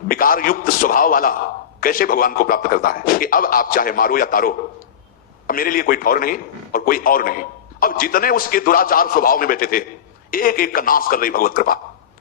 विकार युक्त स्वभाव वाला कैसे भगवान को प्राप्त करता है कि अब आप चाहे मारो या तारो, अब मेरे लिए कोई ठौर नहीं और कोई और नहीं। अब जितने उसके दुराचार स्वभाव में बैठे थे एक एक का नाश कर रही भगवत कृपा।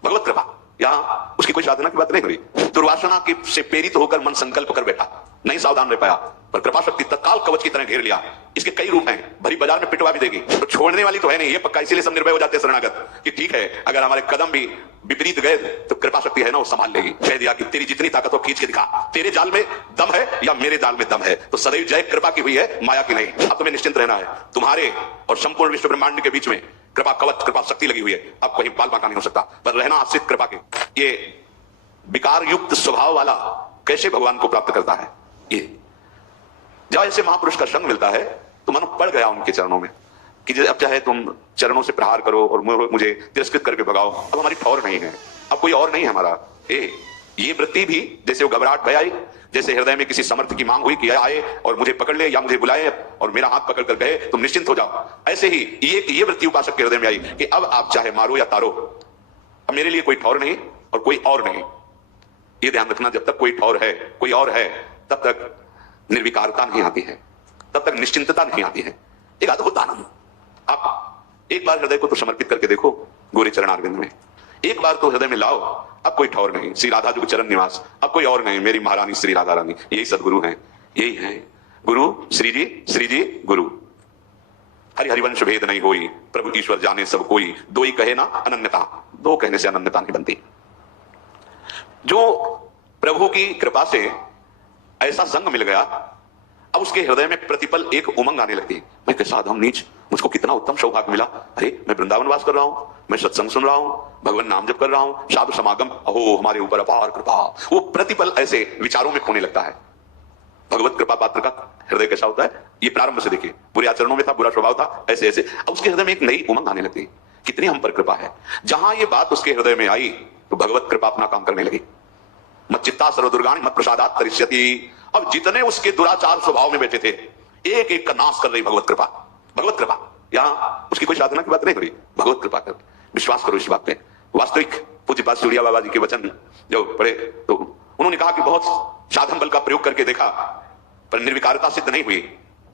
भगवत कृपा, यहां उसकी कोई साधना की बात नहीं हो रही। दुर्वासना की से प्रेरित होकर मन संकल्प कर बैठा, नहीं सावधान रह पाया, पर कृपा शक्ति तत्काल कवच की तरह घेर लिया। इसके कई रूप हैं, भरी बाजार में पिटवा भी देगी तो छोड़ने वाली तो है नहीं, ये पक्का। इसीलिए सब निर्भय हो जाते हैं शरणागत कि ठीक है, अगर हमारे कदम भी विपरीत गए तो कृपा शक्ति है ना, वो संभाल लेगी। कह दिया कि तेरी जितनी ताकत हो खींच के दिखा, तेरे जाल में दम है या मेरे जाल में दम है। तो सदैव जय कृपा की हुई है, माया की नहीं। अब तुम्हें निश्चिंत रहना है, तुम्हारे और संपूर्ण विश्व ब्रह्मांड के बीच में कृपा कवच, कृपा शक्ति लगी हुई है। अब कोई बाल बांका नहीं हो सकता, पर रहना आश्रित कृपा के। ये विकार युक्त स्वभाव वाला कैसे भगवान को प्राप्त करता है? ये जब ऐसे महापुरुष का संग मिलता है तो मनो पड़ गया उनके चरणों में कि अब चाहे तुम चरणों से प्रहार करो और मुझे तिरस्कृत करके भगाओ, अब हमारी ठौर नहीं है, अब कोई और नहीं है हमारा। ये वृत्ति भी जैसे वो घबराहट भय आई, जैसे हृदय में किसी समर्थ की मांग हुई कि आए और मुझे पकड़ ले या मुझे बुलाए और मेरा हाथ पकड़ कर कहे तुम निश्चिंत हो जाओ, ऐसे ही ये वृत्ति उपासक के हृदय में आई कि अब आप चाहे मारो या तारो, अब मेरे लिए कोई ठौर नहीं और कोई और नहीं। ये ध्यान रखना, जब तक कोई ठौर है, कोई और है, तब तक निर्विकारता नहीं आती है, तब तक निश्चिंतता नहीं आती है, एक अद्भुत आनंद। आप एक बार हृदय को तो समर्पित करके देखो गोरे चरणारविंद में, एक बार तो हृदय में लाओ, अब कोई ठौर नहीं, श्री राधा जुग चरण निवास, अब कोई और नहीं, मेरी महारानी श्री राधा रानी। यही सदगुरु हैं, यही है गुरु। श्री जी गुरु। हरि हरिवंश भेद नहीं होई, प्रभु ईश्वर जाने सब कोई, दो ही कहे ना अनन्यता, दो कहने से अनन्यता नहीं बनती। जो प्रभु की कृपा से ऐसा संग मिल गया, अब उसके हृदय में प्रतिपल एक उमंग आने लगती। मैं कैसा अधम नीच, मुझको कितना उत्तम सौभाग्य मिला। अरे मैं वृंदावन वास कर रहा हूं, मैं सत्संग सुन रहा हूं, भगवान नाम जप कर रहा हूं, साधु समागम, अहो हमारे ऊपर अपार कृपा। वो प्रतिपल ऐसे विचारों में खोने लगता है। भगवत कृपा पात्र का हृदय कैसा होता है, ये प्रारंभ से देखिए, बुरे आचरणों में था, बुरा स्वभाव था, ऐसे ऐसे। अब उसके हृदय में एक नई उमंग आने लगती, कितनी हम पर कृपा है। जहां ये बात उसके हृदय में आई तो भगवत कृपा अपना काम करने लगी। मत चित्ता सर्वदुर्गाणि मत प्रसादात् तरिष्यति। अब जितने उसके दुराचार स्वभाव में बैठे थे एक एक का नाश कर रही भगवत कृपा। भगवत कृपा, यहां उसकी कोई साधना की बात नहीं हो रही, भगवत कृपा कर। विश्वास करो इस बात पे। वास्तविक पूज्यपाद सूर्या बाबा जी के वचन जो पढ़े तो उन्होंने कहा कि बहुत साधन बल का प्रयोग करके देखा पर निर्विकारता सिद्ध नहीं हुई।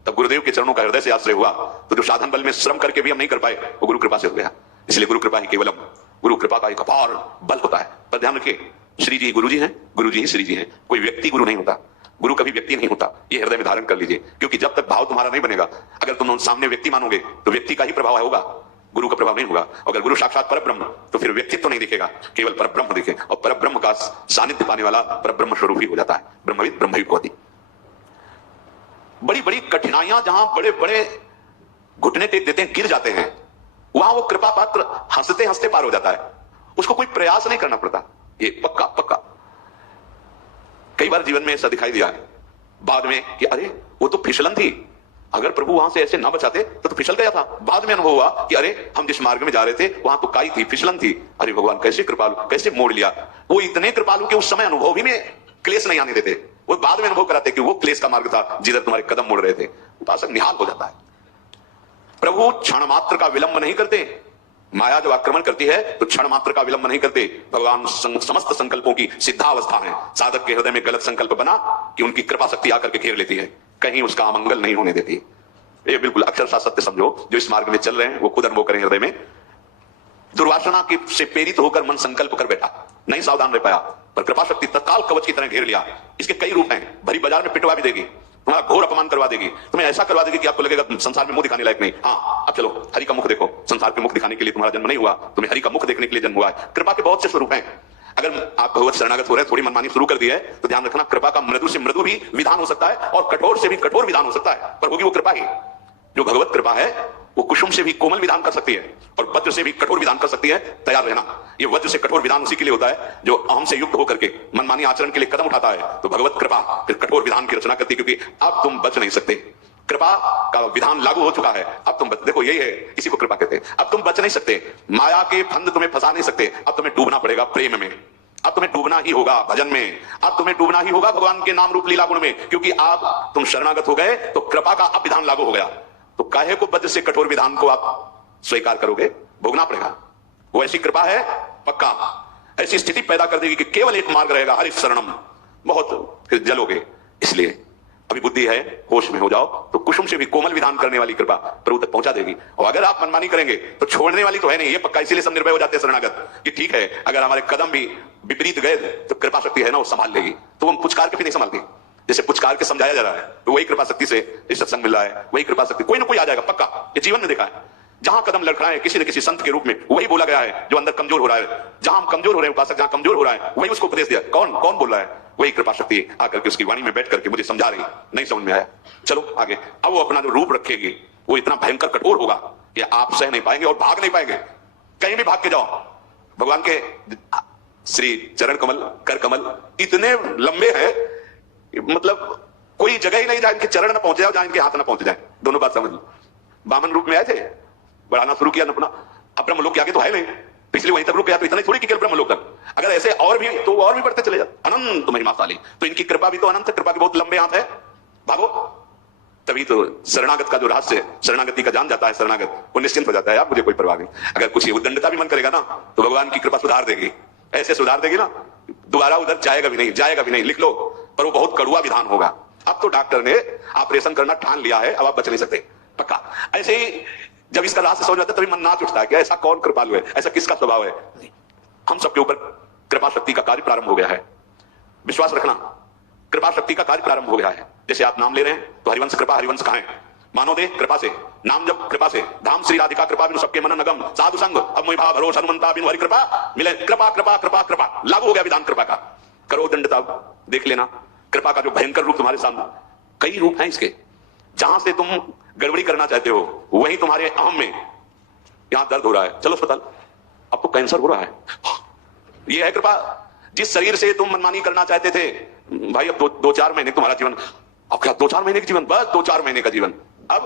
तब गुरुदेव के चरणों का हृदय से आश्रय हुआ, तो जो साधन बल में श्रम करके भी हम नहीं कर पाए वो गुरु कृपा से हो गया। इसलिए गुरु कृपा ही केवलम, गुरु कृपा का एक अपार बल होता है। पर ध्यान रखिए, श्री जी गुरु जी हैं, गुरु जी ही श्री जी हैं, कोई व्यक्ति गुरु नहीं होता, गुरु कभी व्यक्ति नहीं होता। ये हृदय में धारण कर लीजिए, क्योंकि जब तक भाव तुम्हारा नहीं बनेगा, अगर तुम सामने व्यक्ति मानोगे तो व्यक्ति का ही प्रभाव होगा, गुरु का प्रभाव नहीं होगा। अगर गुरु साक्षात परब्रह्म तो फिर व्यक्तित्व तो नहीं दिखेगा, केवल परब्रह्म दिखे, और परब्रह्म का सानिध्य पाने वाला परब्रह्म स्वरूप ही हो जाता है। ब्रह्मविद ब्रह्मयुक्त होती। बड़ी बड़ी कठिनाइयां जहां बड़े बड़े घुटने टेक देते हैं, गिर जाते हैं, वहां वो कृपा पात्र हंसते हंसते पार हो जाता है। उसको कोई प्रयास नहीं करना पड़ता, ये पक्का पक्का। कई बार जीवन में ऐसा दिखाई दिया है बाद में कि अरे वो तो फिसलन थी, अगर प्रभु वहां से ऐसे ना बचाते तो फिसल गया था। बाद में अनुभव हुआ कि अरे हम जिस मार्ग में जा रहे थे वहां तो काई थी, फिसलन थी, अरे भगवान कैसे कृपालु, कैसे मोड़ लिया। वो इतने कृपालु के उस समय अनुभव भी में क्लेश नहीं आने देते, वो बाद में अनुभव कराते कि वो क्लेश का मार्ग था जिधर तुम्हारे कदम मुड़ रहे थे। उपासक निहाल हो जाता है। प्रभु क्षण मात्र का विलंब नहीं करते। माया जब आक्रमण करती है तो क्षण मात्र का विलंब नहीं करते। भगवान समस्त संकल्पों की सिद्धावस्था है। साधक के हृदय में गलत संकल्प बना कि उनकी कृपा शक्ति आकर के घेर लेती है, कहीं उसका अमंगल नहीं होने देती। ये बिल्कुल अक्षरशः सत्य समझो, जो इस मार्ग में चल रहे हैं वो खुद अनुभव करें। हृदय में दुर्वासना की से प्रेरित होकर मन संकल्प कर बैठा, नहीं सावधान रह पाया, पर कृपा शक्ति तत्काल कवच की तरह घेर लिया। इसके कई रूप हैं, भरी बाजार में पिटवा भी देगी, तुम्हारा घोर अपमान करवा देगी, तुम्हें ऐसा करवा देगी कि आपको लगेगा संसार में मुंह दिखाने लायक नहीं। हाँ, अब चलो हरि का मुख देखो। संसार के मुख दिखाने के लिए तुम्हारा जन्म नहीं हुआ, तुम्हें हरि का मुख देखने के लिए जन्म हुआ है। कृपा के बहुत से स्वरूप हैं। अगर आप भगवत शरणागत हो रहे हैं, थोड़ी मनमानी शुरू कर दी है, तो ध्यान रखना कृपा का मृदु से मृदु भी विधान हो सकता है और कठोर से भी कठोर विधान हो सकता है, पर होगी वो कृपा ही। जो भगवत कृपा है वो कुसुम से भी कोमल विधान कर सकती है और वज्र से भी कठोर विधान कर सकती है। तैयार रहना। ये वज्र से कठोर विधान उसी के लिए होता है जो अहम से युक्त होकर के मनमानी आचरण के लिए कदम उठाता है। तो भगवत कृपा फिर कठोर विधान की रचना करती है, क्योंकि अब तुम बच नहीं सकते। कृपा का विधान लागू हो चुका है, अब तुम देखो यही है, इसी को कृपा कहते हैं। अब तुम बच नहीं सकते, माया के फंद तुम्हें फंसा नहीं सकते। अब तुम्हें डूबना पड़ेगा प्रेम में, अब तुम्हें डूबना ही होगा भजन में, अब तुम्हें डूबना ही होगा भगवान के नाम रूप लीला गुण में, क्योंकि आप तुम शरणागत हो गए तो कृपा का अब विधान लागू हो गया। तो काहे को वज्र से कठोर विधान को आप स्वीकार करोगे, भोगना पड़ेगा। वो ऐसी कृपा है पक्का ऐसी स्थिति पैदा कर देगी कि केवल एक मार्ग रहेगा, हरि शरणम, बहुत फिर जलोगे। इसलिए अभी बुद्धि है, होश में हो जाओ, तो कुसुम से भी कोमल विधान करने वाली कृपा प्रभु तक पहुंचा देगी। और अगर आप मनमानी करेंगे तो छोड़ने वाली तो है नहीं, ये पक्का। इसीलिए सब निर्भय हो जाते हैं शरणागत कि ठीक है, अगर हमारे कदम भी विपरीत गए तो कृपा शक्ति है ना, वो संभाल लेगी। तो हम पुचकार के भी नहीं संभालती, जैसे पुचकार के समझाया जा रहा है, तो वही कृपा शक्ति से इस सत्संग मिल रहा है, वही कृपा शक्ति कोई ना कोई आ जाएगा पक्का। ये जीवन में देखा है, जहां कदम लड़खड़ाए किसी न किसी संत के रूप में वही बोला गया है जो अंदर कमजोर हो रहा है। जहां हम कमजोर हो रहे हैं, उपासक जहां कमजोर हो रहा है वही उसको उपदेश दिया। कौन कौन बोल रहा है? वही कृपा शक्ति आकर के उसकी वाणी में बैठ करके मुझे समझा रही। नहीं समझ में आया, चलो आगे। अब वो अपना जो रूप रखेगी वो इतना भयंकर कठोर होगा कि आप सह नहीं पाएंगे और भाग नहीं पाएंगे। कहीं भी भाग के जाओ, भगवान के श्री चरण कमल, कर कमल इतने लंबे हैं, मतलब कोई जगह ही नहीं जहां इनके चरण न पहुंच जाए, जहां इनके हाथ न पहुंच जाए। दोनों बात समझ लो। वामन रूप में आए थे, बढ़ाना शुरू किया अपना, अब ब्रह्मलोक के आगे तो है नहीं, पिछले वहीं तक रुक गया, तो इतना थोड़ी कि केवल ब्रह्मलोक तक। अगर ऐसे और भी तो और भी बढ़ते चले जाते, अनंत महिमाशाली। तो इनकी कृपा भी तो अनंत, कृपा के बहुत लंबे हाथ है। भागो, तभी तो शरणागत का जो रहस्य, शरणागति का जान जाता है शरणागत, वो निश्चिंत हो जाता है, यार मुझे कोई परवाह नहीं। अगर कुछ उद्दंडता भी मन करेगा ना, तो भगवान की कृपा सुधार देगी, ऐसे सुधार देगी ना, दोबारा उधर जाएगा भी नहीं, जाएगा भी नहीं। लिख लो, पर वो बहुत कड़ुआ विधान होगा। अब तो डॉक्टर ने ऑपरेशन करना ठान लिया है, अब आप बच नहीं सकते पक्का। ऐसे ही जब इसका रहस्य समझ आता है तभी मन नाच उठता है कि ऐसा कौन कृपालु है, ऐसा किसका स्वभाव है। हम सबके ऊपर कृपा शक्ति का कार्य प्रारंभ हो गया है, विश्वास रखना। कृपा शक्ति का कार्य प्रारंभ हो गया है। जैसे आप नाम ले रहे हैं तो हरिवंश कृपा, हरिवंश कहां है? मानो दे कृपा से, नाम जब कृपा से, धाम श्री राधिका कृपा बिनु सबके मन नगम, साधु संग अब मोहि भाव भरोस हनुमंता बिनु हरि कृपा मिले। कृपा कृपा कृपा कृपा लागू हो गया विधान कृपा का। करो दंडता, देख लेना कृपा का जो भयंकर रूप तुम्हारे सामने। कई रूप हैं इसके, जहां से तुम गड़बड़ी करना चाहते हो वही तुम्हारे अहम में, यहां दर्द हो रहा है, चलो अस्पताल, अब तो कैंसर हो रहा है, ये है कृपा। जिस शरीर से तुम मनमानी करना चाहते थे, भाई अब दो चार महीने तुम्हारा जीवन, अब क्या 2-4 महीने का जीवन, बस 2-4 महीने का जीवन। अब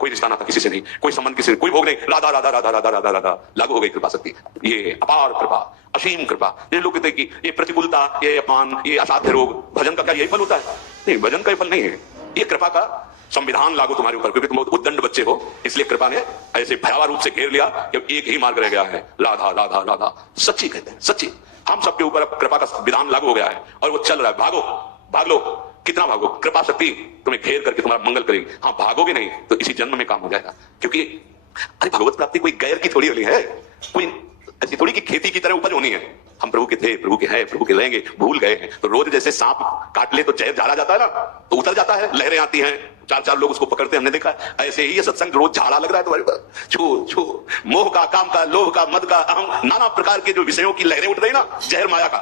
कोई रिश्ता ना था किसी से नहीं, कोई संबंध किसी से, कोई भोग नहीं, राधा राधा राधा राधा राधा राधा, लागू हो गई कृपा शक्ति। ये अपार कृपा, असीम कृपा। ये लोग कहते हैं कि ये प्रतिकूलता, ये अपमान, ये असाध्य रोग, भजन का क्या यही फल होता है? नहीं, भजन का ही फल नहीं है, ये कृपा का संविधान लागू तुम्हारे ऊपर, क्योंकि तुम बहुत उद्दंड बच्चे हो, इसलिए कृपा ने ऐसे भयावह रूप से घेर लिया कि एक ही मार्ग रह गया है, राधा राधा राधा। सच्ची कहते हैं, सच्ची। हम सबके ऊपर अब कृपा का विधान लागू हो गया है और वो चल रहा है। भागो, भाग लो, कितना भागो, कृपा शक्ति तुम्हें घेर करके तुम्हारा मंगल करेगी। हाँ, भागोगे नहीं तो इसी जन्म में काम हो जाएगा, क्योंकि अरे भगवत प्राप्ति कोई गैर की थोड़ी होनी है, कोई ऐसी थोड़ी की खेती की तरह उपज होनी है। हम प्रभु के थे, प्रभु के हैं, प्रभु के रहेंगे, भूल गए हैं। तो रोज जैसे सांप काट ले तो जहर झाड़ा जाता है ना, तो उतर जाता है, लहरें आती हैं, 4-4 लोग उसको पकड़ते हैं, हमने देखा। ऐसे ही ये सत्संग रोज झाड़ा लग रहा है तुम्हारे ऊपर, छू छू, मोह का, काम का, लोभ का, मद का, अहम, नाना प्रकार के जो विषयों की लहरें उठ रही ना, जहर माया का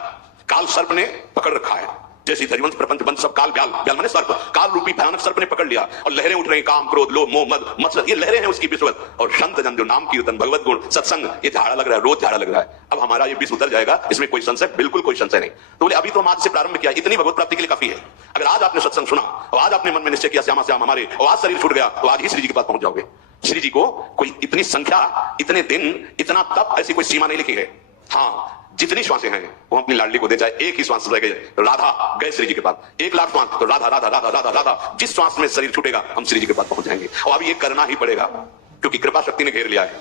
काल सर्प ने पकड़ रखा है। जैसे हरिवंश प्रपंच बंद सब काल, ब्याल ब्याल माने सर्प, काल रूपी भयानक सर्प ने पकड़ लिया और लहरें उठ रही, काम क्रोध लोभ मोह मद मत्सर, ये लहरें हैं उसकी विश्वत। और संत जन जो नाम कीर्तन भगवत गुण सत्संग, ये झाड़ा लग रहा है, रोज झाड़ा लग रहा है। अब हमारा ये विष उतर जाएगा, इसमें कोई संशय, बिल्कुल कोई संशय नहीं। तो बोले अभी तो हम आज से प्रारंभ किया, इतनी भगवत प्राप्ति के लिए काफी है। अगर आज आपने सत्संग सुना और आज आपने मन में निश्चय किया श्यामा श्याम हमारे, और आज शरीर छूट गया, तो आज ही श्री जी के पास पहुंच जाओगे। श्री जी को कोई इतनी संख्या, इतने दिन, इतना तप, ऐसी कोई सीमा नहीं लिखी है। हाँ, जितनी श्वासें हैं वो अपनी लाडली को दे, चाहे एक ही श्वास रह गए, राधा गए श्री जी के पास, 1 लाख श्वास तो राधा राधा राधा राधा राधा, जिस श्वास में शरीर छूटेगा हम श्री जी के पास पहुंच जाएंगे। और अब ये करना ही पड़ेगा, क्योंकि कृपा शक्ति ने घेर लिया है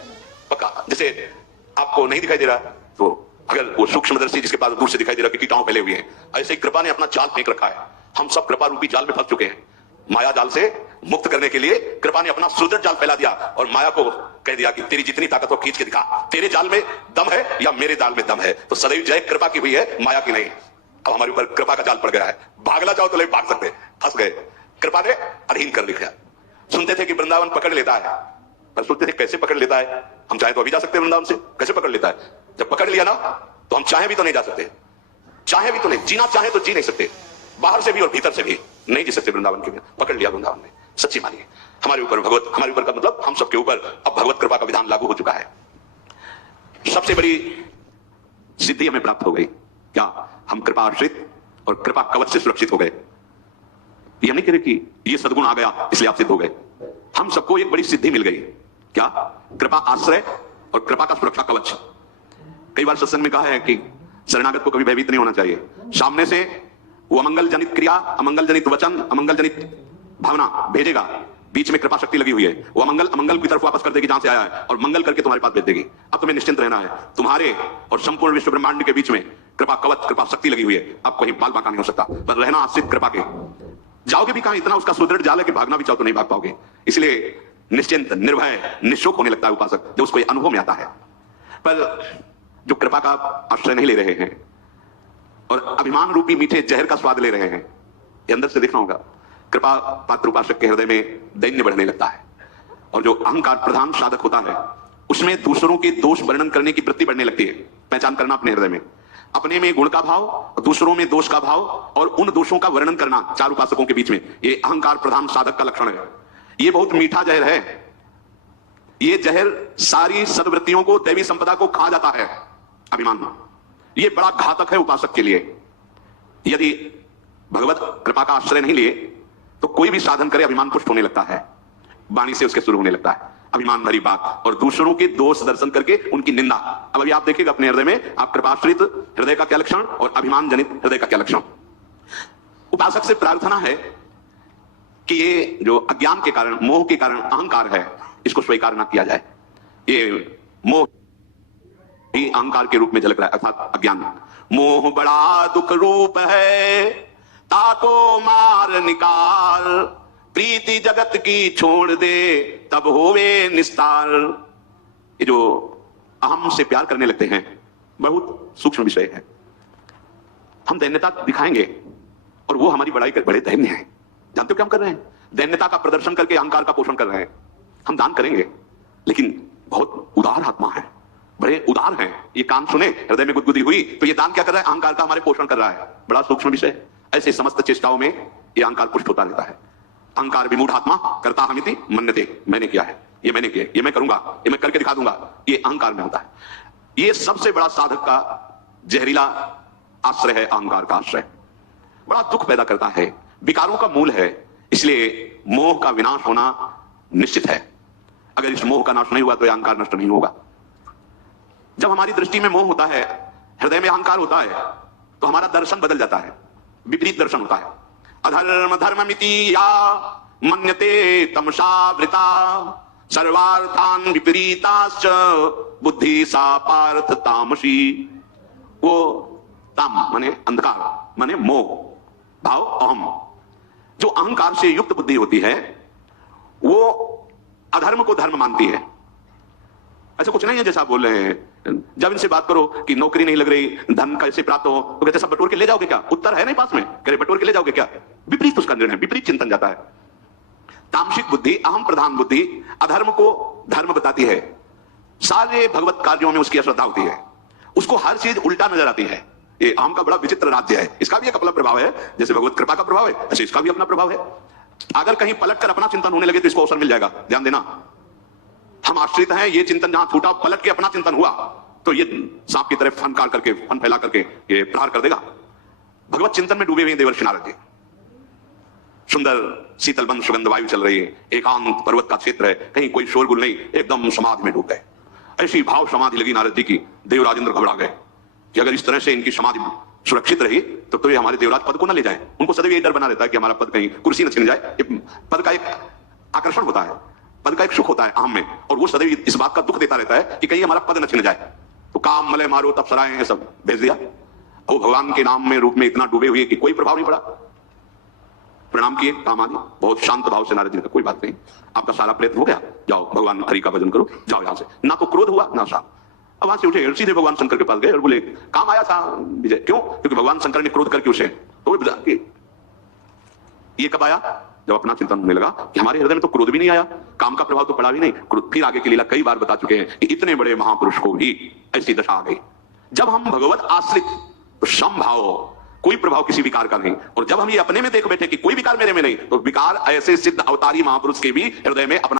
पक्का। जैसे आपको नहीं दिखाई दे रहा तो अगर वो सूक्ष्मदर्शी जिसके पास दूर से दिखाई दे रहा कि कीटाणु फैले हुए हैं, ऐसे ही कृपा ने अपना जाल फेंक रखा है। हम सब कृपा रूपी जाल में फंस चुके हैं। माया जाल से मुक्त करने के लिए कृपा ने अपना सुदृढ़ जाल फैला दिया और माया को कह दिया कि तेरी जितनी ताकत हो खींच के दिखा, तेरे जाल में दम है या मेरे जाल में दम है। तो सदैव जय कृपा की हुई है, माया की नहीं। अब हमारे ऊपर कृपा का जाल पड़ गया है, भागना चाहो तो नहीं भाग सकते, फंस गए। कृपा ने अधीन कर लिया। सुनते थे कि वृंदावन पकड़ लेता है, पर सोचते थे कैसे पकड़ लेता है, हम चाहे तो अभी जा सकते हैं वृंदावन से, कैसे पकड़ लेता है? जब पकड़ लिया ना तो हम चाहे भी तो नहीं जा सकते, चाहे भी तो नहीं, जीना चाहे तो जी नहीं सकते, बाहर से भी और भीतर से भी नहीं जी सकते वृंदावन के। पकड़ लिया वृंदावन ने, सच्ची मानिए। हमारे ऊपर भगवत, हमारे ऊपर का मतलब हम सबके ऊपर अब भगवत कृपा का विधान लागू हो चुका है। सबसे बड़ी सिद्धि हमें प्राप्त हो गई, क्या? हम कृपा आश्रित और कृपा कवच से सुरक्षित हो गए। ये हम नहीं कह रहे कि ये सद्गुण आ गया इसलिए आप सिद्ध हो गए। हम सबको एक बड़ी सिद्धि मिल गई, क्या? कृपा आश्रय और कृपा का सुरक्षा कवच। कई बार सत्संग में कहा है कि शरणागत को कभी भयभीत नहीं होना चाहिए। सामने से वो अमंगल जनित क्रिया, अमंगल जनित वचन, अमंगल जनित भावना भेजेगा, बीच में कृपा शक्ति लगी हुई है, वो अमंगल अमंगल की तरफ वापस कर देगी जहां से आया है, और मंगल करके तुम्हारे पास भेज देगी। अब तुम्हें निश्चिंत रहना है, तुम्हारे और संपूर्ण विश्व ब्रह्मांड के बीच में कृपा कवच, कृपा शक्ति लगी हुई है। अब कहीं बाल बांका नहीं हो सकता, पर रहना आश्रित कृपा के। जाओगे भी कहां, इतना उसका सुदृढ़ जाल है कि भागना भी चाहो तो नहीं भाग पाओगे। इसलिए निश्चिंत, निर्भय, निशोक होने लगता है उपासक जब उसको अनुभव में आता है। पर जो कृपा का आश्रय नहीं ले रहे हैं और अभिमान रूपी मीठे जहर का स्वाद ले रहे हैं, ये अंदर से देखना होगा। कृपा पात्र उपासक के हृदय में दैन्य बढ़ने लगता है, और जो अहंकार प्रधान साधक होता है उसमें दूसरों के दोष वर्णन करने की वृत्ति बढ़ने लगती है। पहचान करना अपने हृदय में, अपने में गुण का भाव, दूसरों में दोष का भाव, और उन दोषों का वर्णन करना चार उपासकों के बीच में, ये अहंकार प्रधान साधक का लक्षण है। ये बहुत मीठा जहर है। ये जहर सारी सद्वृत्तियों को, दैवी संपदा को खा जाता है। अभिमान ये बड़ा घातक है उपासक के लिए। यदि भगवत कृपा का आश्रय नहीं लिए तो कोई भी साधन करे अभिमान पुष्ट होने लगता है, वाणी से उसके शुरू होने लगता है अभिमान भरी बात, और दूसरों के दोष दर्शन करके उनकी निंदा। अब अभी आप देखिएगा अपने हृदय में, आप कृपाश्रित हृदय का क्या लक्षण और अभिमान जनित हृदय का क्या लक्षण। उपासक से प्रार्थना है कि ये जो अज्ञान के कारण, मोह के कारण अहंकार है, इसको स्वीकार ना किया जाए। ये मोह ही अहंकार के रूप में झलक रहा है, अर्थात अज्ञान। मोह बड़ा दुख रूप है, ताको मार निकाल, प्रीति जगत की छोड़ दे, तब होवे निस्तार। ये जो अहम से प्यार करने लगते हैं, बहुत सूक्ष्म विषय है। हम दैन्यता दिखाएंगे और वो हमारी बड़ाई कर, बड़े दैन्य हैं। जानते हो क्या हम कर रहे हैं? दैन्यता का प्रदर्शन करके अहंकार का पोषण कर रहे हैं। हम दान करेंगे, लेकिन बहुत उदार आत्मा है, बड़े उदार हैं। ये कान सुने, हृदय में गुदगुदी हुई, तो ये दान क्या कर रहा है? अहंकार का हमारे पोषण कर रहा है। बड़ा सूक्ष्म विषय। ऐसे समस्त चेष्टाओं में ये अहंकार पुष्ट होता रहता है। अहंकार विमूढ़ आत्मा करता हमिति मन्यते, मैंने किया है, ये मैंने किया, ये मैं करूंगा, ये मैं करके दिखा दूंगा, ये अहंकार में होता है। ये सबसे बड़ा साधक का जहरीला आश्रय है, अहंकार का आश्रय। बड़ा दुख पैदा करता है, विकारों का मूल है। इसलिए मोह का विनाश होना निश्चित है। अगर इस मोह का नाश नहीं हुआ तो अहंकार नष्ट नहीं होगा। जब हमारी दृष्टि में मोह होता है, हृदय में अहंकार होता है, तो हमारा दर्शन बदल जाता है, विपरीत दर्शन होता है। अधर्म धर्ममिति या मन्यते तमसावृता, सर्वार्थान विपरीताश्च बुद्धि सा पार्थ तामसी। वो ताम माने अंधकार, माने मोह भाव अहम। जो अहंकार से युक्त बुद्धि होती है वो अधर्म को धर्म मानती है। ऐसा कुछ नहीं है जैसा आप बोल रहे हैं। जब इनसे बात करो कि नौकरी नहीं लग रही, धन कैसे प्राप्त हो, तो कहते सब बटोर के ले जाओगे क्या? उत्तर है नहीं पास में, कह रहे बटोर के ले जाओगे क्या? विपरीत उसका निर्णय, विपरीत चिंतन जाता है। तामसिक बुद्धि, अहम प्रधान बुद्धि अधर्म को धर्म बताती है। सारे भगवत कार्यों में उसकी अश्रद्धा होती है, उसको हर चीज उल्टा नजर आती है। ये अहम का बड़ा विचित्र राज्य है। इसका भी एक अपना प्रभाव है, जैसे भगवत कृपा का प्रभाव है, ऐसे इसका भी अपना प्रभाव है। अगर कहीं पलट कर अपना चिंतन होने लगे तो इसको अवसर मिल जाएगा। ध्यान देना, हम आश्रित हैं, ये चिंतन जहां छूटा, पलट के अपना चिंतन हुआ तो ये सांप की तरह फन काट करके, फन फैला करके ये प्रहार कर देगा। भगवत चिंतन में डूबे हुए देवर्षि नारद जी, सुंदर शीतलबंद सुगंध वायु चल रही है, एकांत पर्वत का क्षेत्र है, कहीं कोई शोरगुल नहीं, एकदम समाधि में डूब गए। ऐसी भाव समाधि लगी नारद जी की, देवराजेंद्र घबरा गए कि अगर इस तरह से इनकी समाधि सुरक्षित रही तो ये हमारे देवराज पद को ना ले जाए। उनको सदैव ये डर बना रहता है कि हमारा पद कहीं कुर्सी न छिन जाए। पद का एक आकर्षण होता है, पद का एक सुख होता है आम में, और वो सदैव इस बात का दुख देता रहता है कि कहीं हमारा पद न छिन जाए। तो काम मले मारो तब सराय सब भेज दिया। और भगवान के नाम में रूप में इतना डूबे हुए कि कोई प्रभाव नहीं पड़ा। प्रणाम किए, काम आदि, बहुत शांत भाव से नारद जी का, कोई बात नहीं, आपका सारा प्रयत्न हो गया, जाओ भगवान हरि का भजन करो, जाओ यहां से। ना तो क्रोध हुआ ना सा। अब वहां से उठे, सीधे भगवान शंकर के पास गए और बोले काम आया था विजय। क्यों? क्योंकि भगवान शंकर ने क्रोध करके उसे, तो ये कब आया? जब अपना चिंतन होने लगा कि हमारे हृदय में तो क्रोध भी नहीं आया, काम का प्रभाव तो पड़ा भी नहीं। फिर आगे की लीला कई बार बता चुके हैं कि इतने बड़े महापुरुष को भी ऐसी दशा आ गई। जब हम भगवत आश्रित, तो समभाव, कोई प्रभाव किसी विकार का नहीं। और जब हम ये अपने में देख बैठे कि कोई विकार मेरे में नहीं, तो विकार ऐसे सिद्ध अवतारी महापुरुष के भी हृदय में अपना